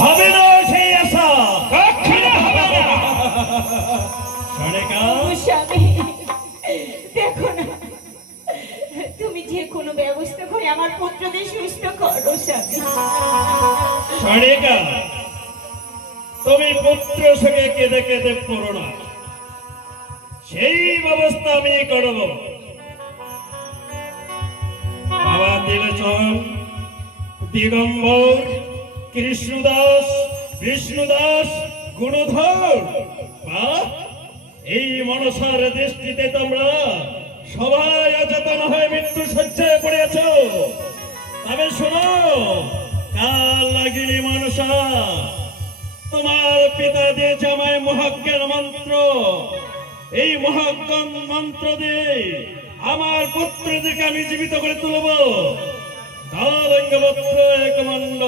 হবে না সেই আশা, কখনো হবে না। সরেকা স্বামী, দেখো না, তুমি যে কোনো ব্যবস্থা করে আমার পুত্রদের সুস্থ করো স্বামী। সরেকা, তুমি পুত্র সঙ্গে কেঁদে কেঁদে পড়ো না, সেই ব্যবস্থা আমি করব। বাবা ত্রিলোচন, দিগম্বর, কৃষ্ণদাস, বিষ্ণুদাস, গুণধর, বা এই মনসার দৃষ্টিতে তোমরা সবাই অচেতন হয়ে মৃত্যু সজ্জায় পড়েছ। তবে শোনো, কাল লাগিনি মনসা তোমার পিতা দিয়েছে আমায় মহাজ্ঞান মন্ত্র। এই মহাজ্ঞান মন্ত্র দিয়ে আমার পুত্রদেরকে আমি জীবিত করে তুলব। দালঙ্গবত্র একমণ্ড।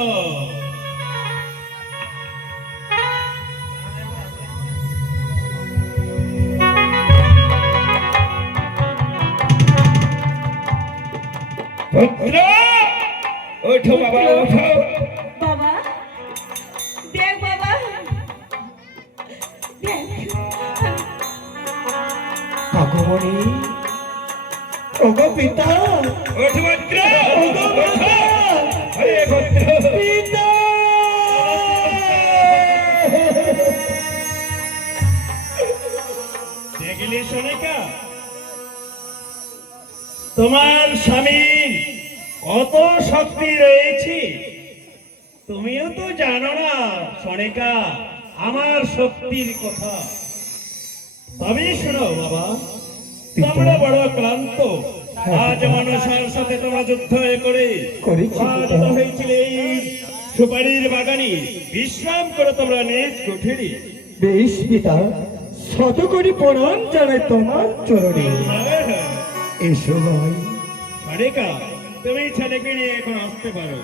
পুত্র ওঠো বাবা, ওঠো। বাবা, দেখ বাবা, দেখ। ভগবানী, ওগো পিতা, ওঠো পুত্র, ওগো পিতা, হরে পুত্র। পিতা। দেখলি সোনিকা, তোমার স্বামীর কত শক্তি রয়েছে তুমিও তো জানো না সোনিকা আমার শক্তির কথা। তবে শোনো বাবা, তোমরা বড় ক্লান্ত। আজ মনসার সাথে তোমরা যুদ্ধ করে পরাজিত হয়েছিলে এই সুপারির বাগানে। বিশ্রাম করে তোমরা নিজ কুঠিরে। বেশ পিতা, শত কোটি প্রণাম জানাই তোমার চরণে। এসো ভাই। সোনিকা, তুমি ছেলেকে নিয়ে এখন আসতে পারো।